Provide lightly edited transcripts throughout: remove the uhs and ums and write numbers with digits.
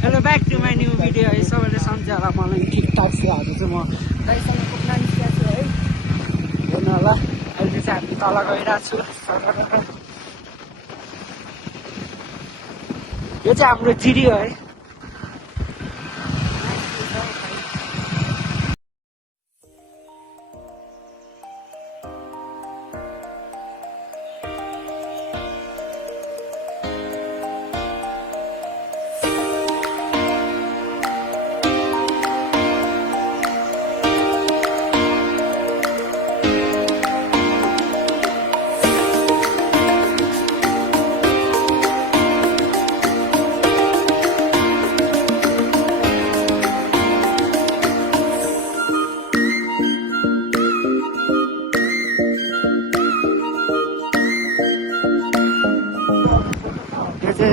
Hello back to my new video है। सबैले सम्झ्यो होला मलाई ठिकठाक आज चाहिँ म दाइसँग पुग्न निस्केको छु है। हेर्नु होला अहिले चाहिँ हामी तल गइरहेको छु। यो चाहिँ हाम्रो जिरी हो है।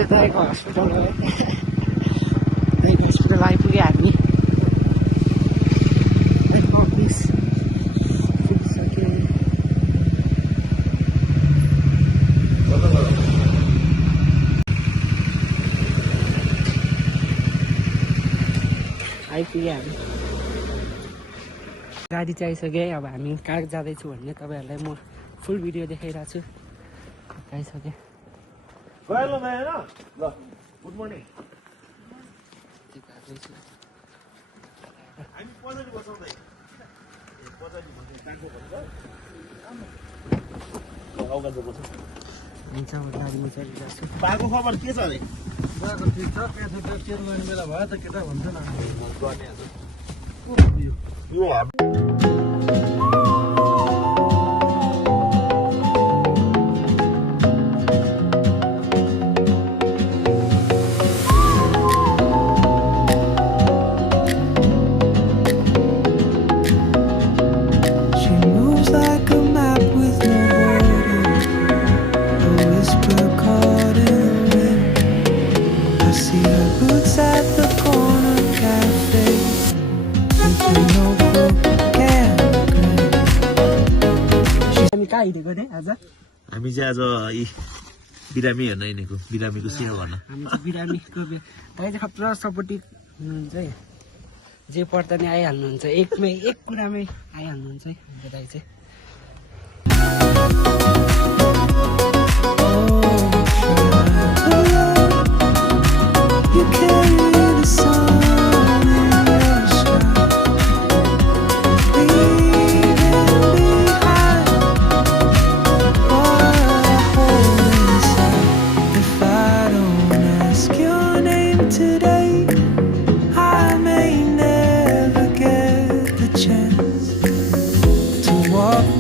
दाइको हस्पिटल हो। दाइको हस्पिटल आइपुग्यो हामी। अफिस पुगिसक्यो। आइपुग्यो हामी। गाडी चाहिँ आइसक्यो है। अब हामी कहाँ जाँदैछु भन्ने तपाईँहरूलाई म फुल भिडियो देखाइरहेको छु। आइसक्यो। Hello, man. Good morning. I'm positive or something. बाको खबर के छ अरे? बाको ठिक छ। त्यहाँ त्यो चेयरम्यान बेला भयो त केटा भन्छ न यो कहाँ हिँडेको नि आज? हामी चाहिँ आज यी बिरामी हेर्न हिँडेको। बिरामीको सेवा गर्न। हामी चाहिँ बिरामीको दाइ चाहिँ खतरा सपोर्टिभ हुनुहुन्छ है। जे पर्दा नि आइहाल्नुहुन्छ। एक कुरामै आइहाल्नुहुन्छ है हाम्रो दाइ चाहिँ।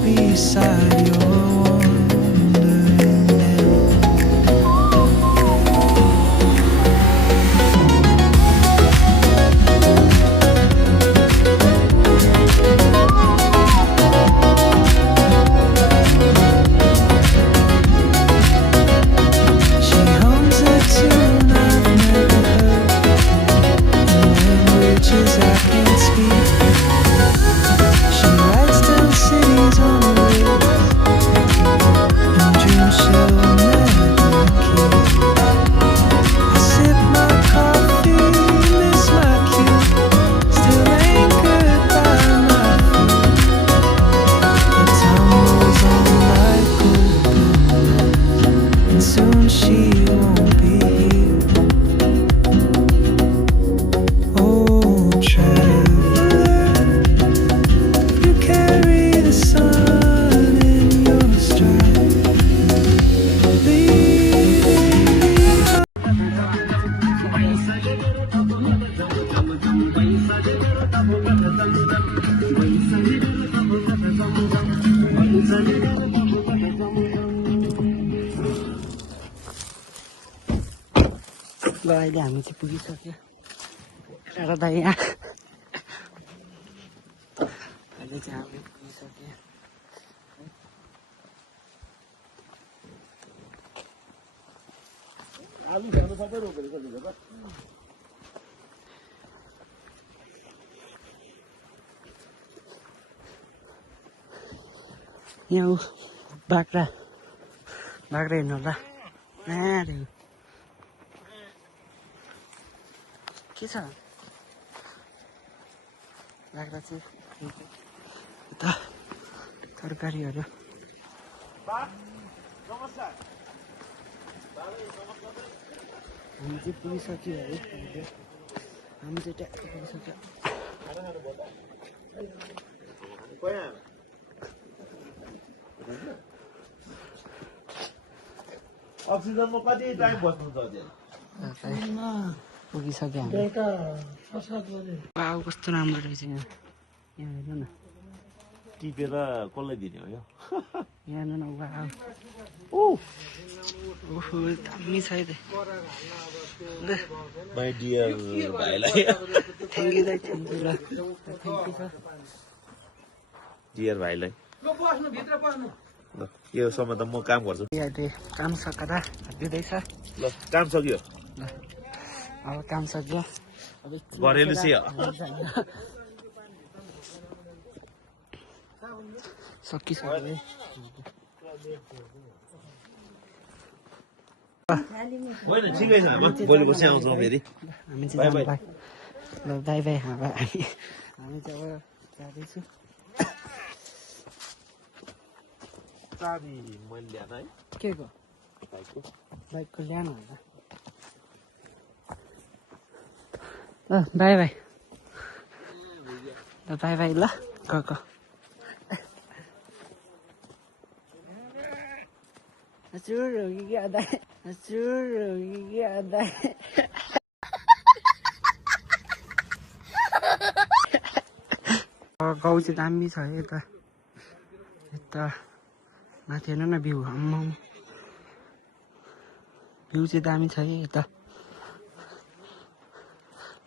Beside your wandering now. She hums a tune I've never heard in languages I can't speak. She writes down cities on ल अहिले हामी चाहिँ पुगिसक्यो। र दाइ यहाँ अहिले चाहिँ हामी पुगिसक्यो। आलु खानु सबै रोपेर सकिन्छ त। यहाँ बाख्रा हेर्नु होला। के छ लाग्दा चाहिँ यता तरकारीहरू हामी चाहिँ पुगिसक्यो है हामी चाहिँ ट्याक्क पुगिसक्यो अक्सिजनमा कति टाइम बस्नुहुन्छ अझै पुगिसक्यो हामी वाउ कस्तो राम्रो रहेछ यहाँ यहाँ हेर्नु न टिपेर कसलाई दिने हो यो यहाँ हेर्नु न वाउ ओहो दामी छ है माई डियर भाइलाई थ्याङ्क यू दाइ थ्याङ्क यू ल थ्याङ्क यू सर डियर भाइलाई ल यो समय त म काम गर्छु अहिले काम सकेर दिँदैछ ल काम सक्यो ल अब काम सक्यो अब घरेलु सेवा सकिसक्यो है होइन ठिकै छ आमा भोलि पर्सि आउँछौँ फेरि हामी चाहिँ बाई, बाई ल बाई बाई हामी चाहिँ अब जाँदैछु चाबी मैले ल्याएन है के को भाइको बाइकको ल्यानु होला ल बाई बाई ल बाई बाई ल गएको हजुर हो कि क्या हजुर हो कि क्या गाउँ चाहिँ दामी छ है यता यता माथि हेर्नु न भ्यू आम्मा भ्यू चाहिँ दामी छ है यता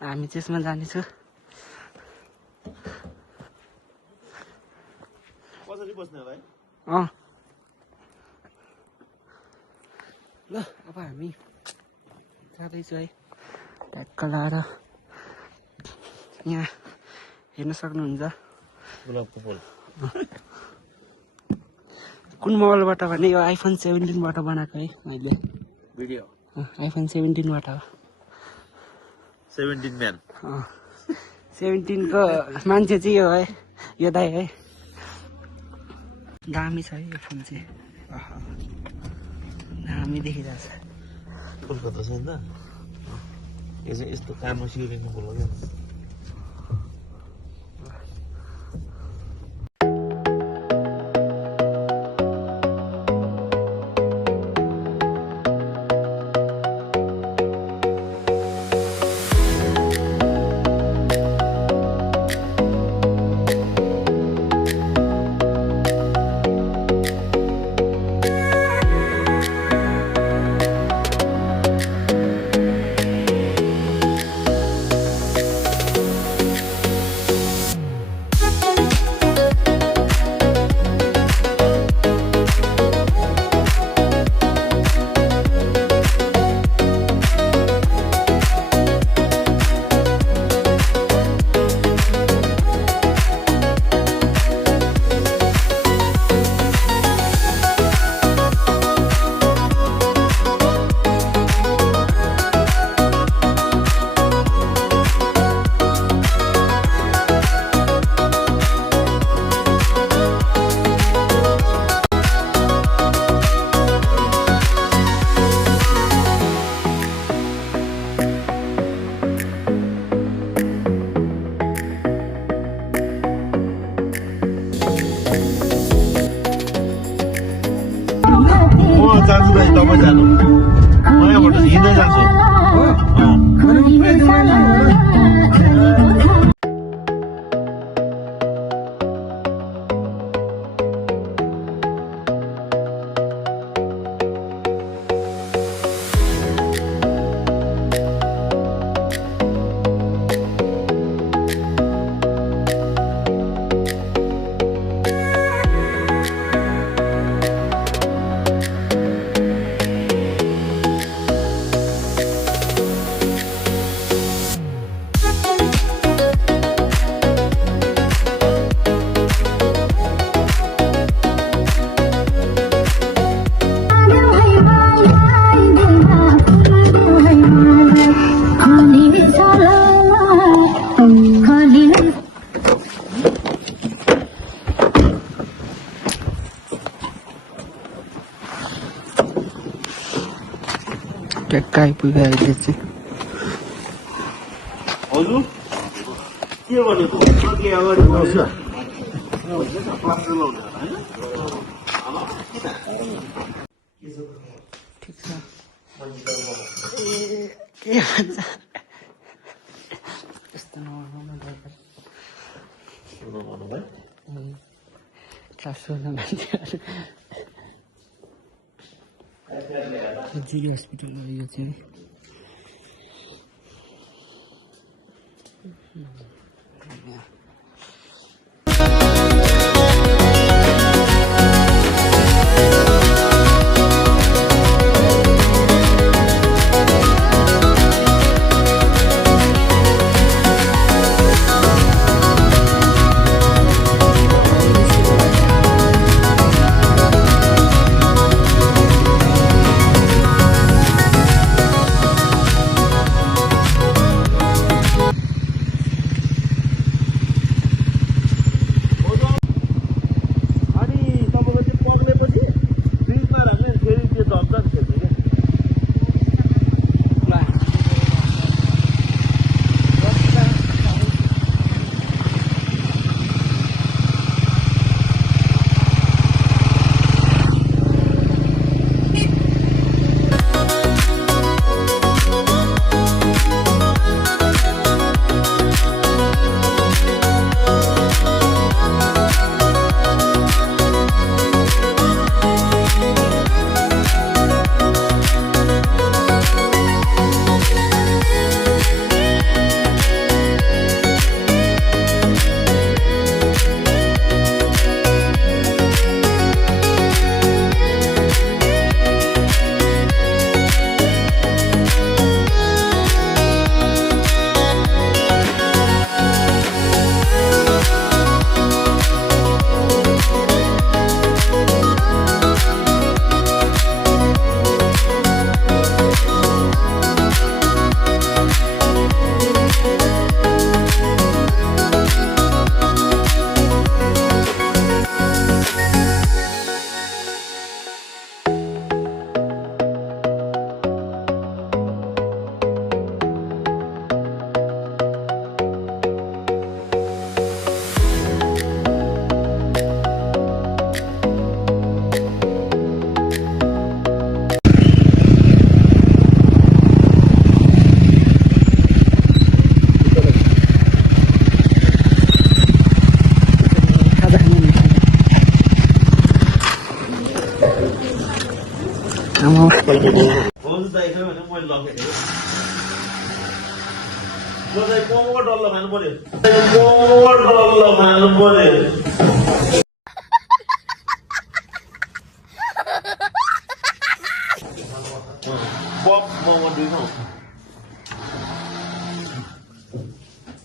हामी चाहिँ यसमा जानेछु कसरी बस्ने होला है ल अब हामी जाँदैछु है ट्याक्क लाएर यहाँ हेर्न सक्नुहुन्छ गुलाबको फुल कुन मोबाइलबाट भने यो आइफोन 17बाट बनाएको है मैले भिडियो आइफोन 17बाट हो 17 म्यान 17को मान्छे चाहिँ यो है यो दाइ है दामी छ है यो फोन चाहिँ दामी देखिरहेछ कलकत्ता छ नि त यो चाहिँ यस्तो कानमा सिउरिनु बोल्नु क्या जान्छु दाइ तपाईँ जानु म यहाँबाट हिँड्दै जान्छु आइपुग्यो अहिले चाहिँ हजुर के भनेको अघि अगाडि बढ्छ ठिक छ के भन्छ यस्तो नभन्नु सुन्नु मान्छेहरू जिरी हस्पिटल यो चाहिँ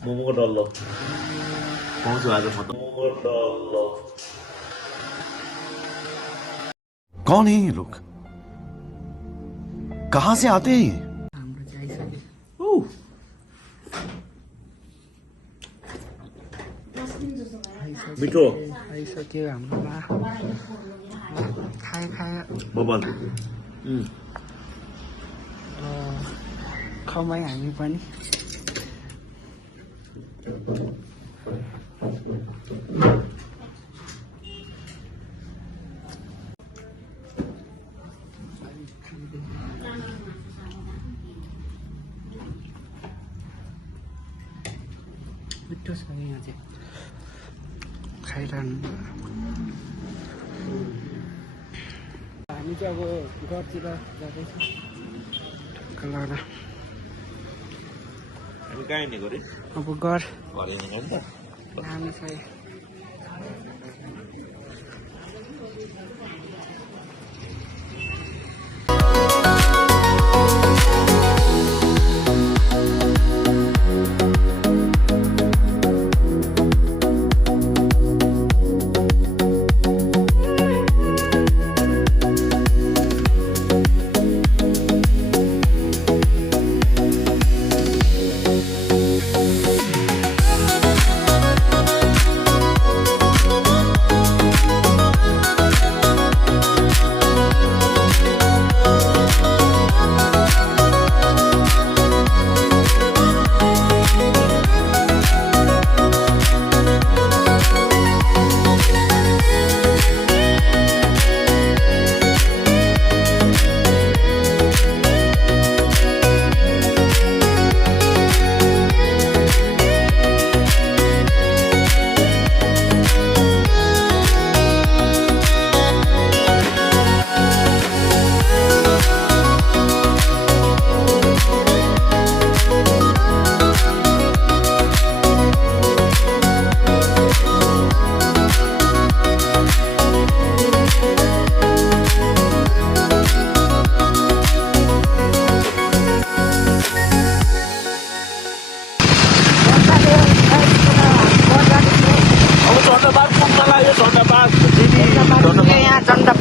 मोमो का डल्लो कौन सा आज मोमो का डल्लो कौन है ये लोग कहां से आते हैं ये हाम्रो चाहिँ आइसक्यो मिठो आइसक्यो हाम्रोमा खायो बबल खमाइ हामी पनि मिठो छ यहाँ चाहिँ खाइरहनु हामी चाहिँ अब घरतिर जाँदैछौँ कलर हामी कहाँ हिँडेको अरे अब घर हिँडेको नि त हामी चाहिँ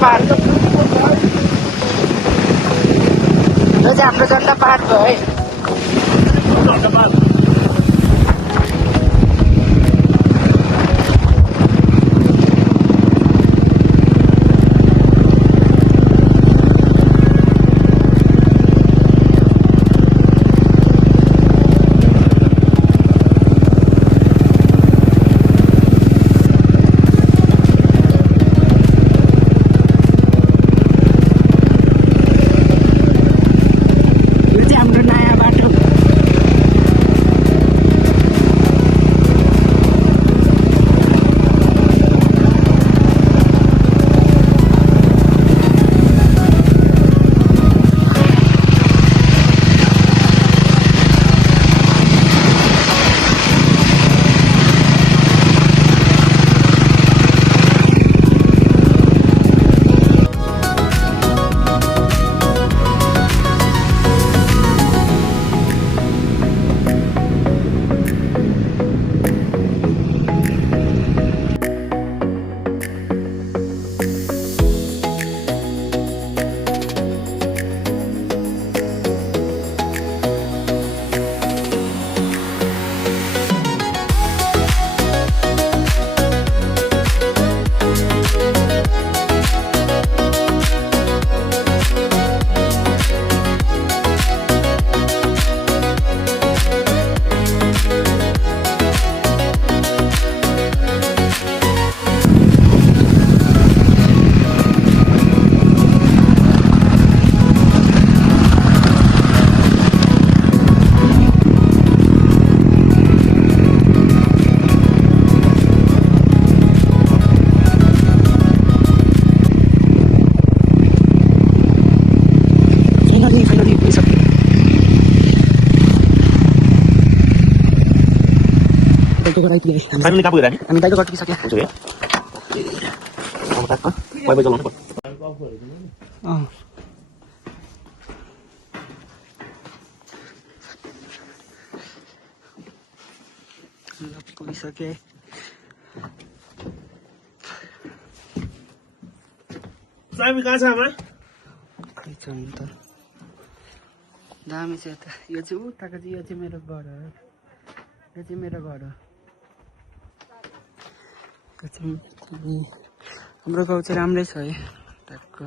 पहाड यो चाहिँ हाम्रो जनता पहाड भयो है फाइनली कहाँ पुगेर नि हामी दाइको घर पुगिसक्यो हुन्छ है बाई बाई चलाउनु पर्छ पुगिसके सामी कहाँ छ आमा खै छ नि त दामी छ यता यो चाहिँ उताको चाहिँ यो चाहिँ मेरो घर हो यो चाहिँ मेरो घर हो हाम्रो गाउँ चाहिँ राम्रै छ है टक्क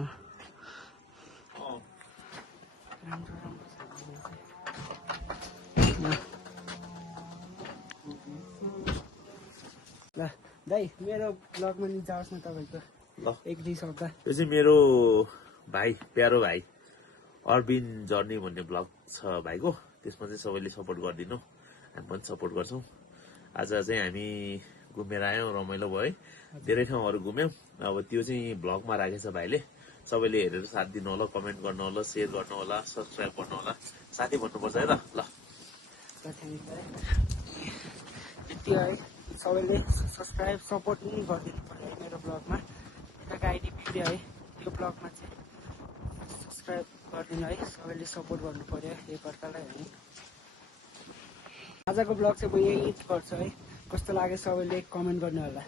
ल दाइ मेरो ब्लगमा नि जाओस् न तपाईँको ल एक दुई शब्द यो चाहिँ मेरो भाइ प्यारो भाइ अरबिन जर्नी भन्ने ब्लग छ भाइको त्यसमा चाहिँ सबैले सपोर्ट गरिदिनु हामी पनि सपोर्ट गर्छौँ आज चाहिँ हामी घुमेर आयौँ रमाइलो भयो है धेरै ठाउँहरू घुम्यौँ अब त्यो चाहिँ ब्लगमा राखेछ भाइले सबैले हेरेर साथ दिनु होला कमेन्ट गर्नु होला सेयर गर्नु होला सब्सक्राइब गर्नु होला साथी भन्नुपर्छ है त ल यति है सबैले सब्सक्राइब सपोर्ट पनि गरिदिनु पर्यो मेरो ब्लगमा यताको आइडी भिडियो है यो ब्लगमा चाहिँ सब्सक्राइब गरिदिनु है सबैले सपोर्ट गर्नु पर्यो एकअर्कालाई है आजको ब्लग चाहिँ म यही गर्छु है कस्तो लाग्यो सबैले कमेन्ट गर्नु होला